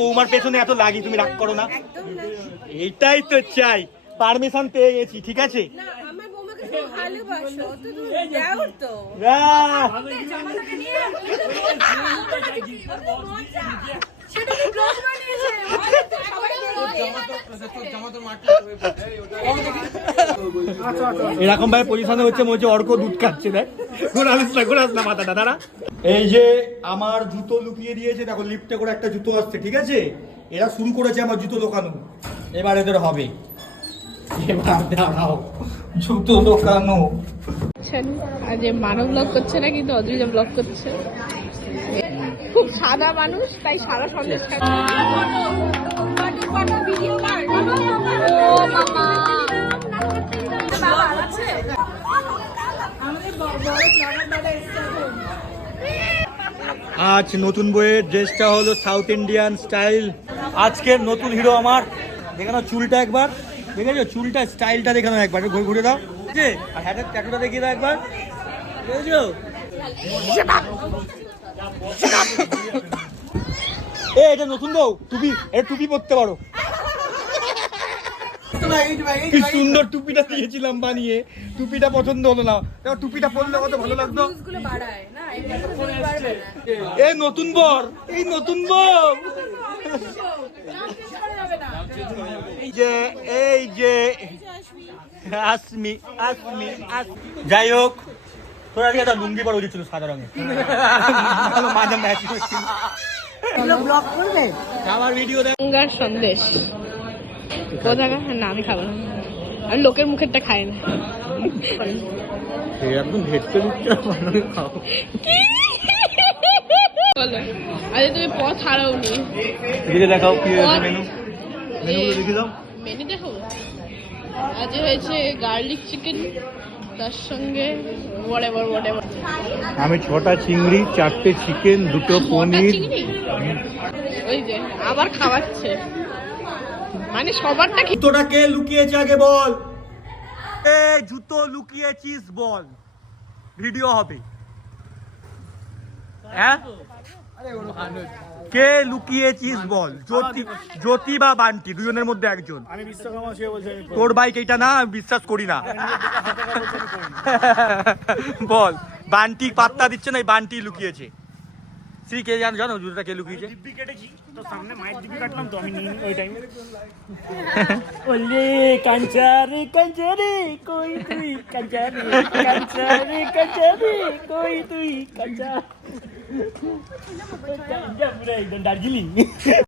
বৌমার পেছনে এত লাগি, তুমি রাগ করো না। এইটাই তো চাই, পারমিশন পেয়ে গেছি, ঠিক আছে। এরকম ভাবে পজিশনে হচ্ছে মনে হচ্ছে অর্ক দুধ খাচ্ছে, দেখ ঘোরাস না মাথাটা দাঁড়া। এই যে আমার জুতো লুকিয়ে দিয়েছে, দেখো লিফটে করে একটা জুতো আসছে, ঠিক আছে। এরা শুরু করেছে আমার জুতো দোকানো, এবার এদের হবে। এবার দাঁড়াও, জুতো দোকানো। আজ মানব ব্লগ করছে না, কিন্তু অদ্রিজা ব্লগ করছে। খুব সাদা মানুষ, তাই সাদা সন্দেশ খাচ্ছে। আজ নতুন বইয়ের ড্রেসটা হলো সাউথ ইন্ডিয়ান স্টাইল। আজকের নতুন হিরো আমার। দেখানো চুলটা একবার, দেখেছো চুলটা স্টাইলটা দেখানো একবার, ঘুরে দাও। ঠিক আছে, আর হ্যাটের ট্যাটুটা দেখিয়ে দাও একবার, দেখেছো। এটা নতুন বউ, টুপি, এটা টুপি পরতে পারো। কি সুন্দর টুপিটা দিয়েছিলাম বানিয়ে, টুপিটা পছন্দ হলো না। টুপিটা পরলে কত ভালো লাগতো। এই নতুন বর, এই নতুন বউ। এই যে আসমি। যাই হোক, তোর আজকে একটা লুঙ্গি পরা উচিত ছিল সাদা রঙের, মাঝে ম্যাচ করছিল। আমার ভিডিও দেখ। সন্দেশ কোথাকার? না আমি খাবো না, আমি লোকের মুখেরটা খাই না। একদম ভেটকে দিচ্ছে, খাও। বলো, আরে তুমি পথ হারাওনি। এদিকে দেখাও কি হয়েছে মেনু, মেনুগুলো দেখে দাও। মেনু দেখো, আজ হয়েছে গার্লিক চিকেন, তার সঙ্গে whatever. আমি 6টা চিংড়ি, 4টে চিকেন, 2টো পনির। ওই যে আবার খাওয়াচ্ছে, মানে সবারটা। জুতোটা কে লুকিয়েছে আগে বল। এ জুতো লুকিয়েছিস বল, ভিডিও হবে। হ্যাঁ, কে লুকিয়েছিস বল। জ্যোতি বা বান্টি, দুজনের মধ্যে একজন। আমি বিশ্বকর্মা শুয়ে বলছি তোর বাইক এইটা না, বিশ্বাস করি না। বল, বান্টি পাত্তা দিচ্ছে না, এই বান্টি লুকিয়েছে। শ্রী কে জানো জুতোটা কে লুকিয়েছে? দিব্যি কেটেছি তো, সামনে মায়ের দিব্যি কাটলাম তো আমি ওই টাইমে। ওলে কাঞ্চারে কই তুই, কাঞ্চারে কই তুই, কাঞ্চা। পুরো একদম দার্জিলিং।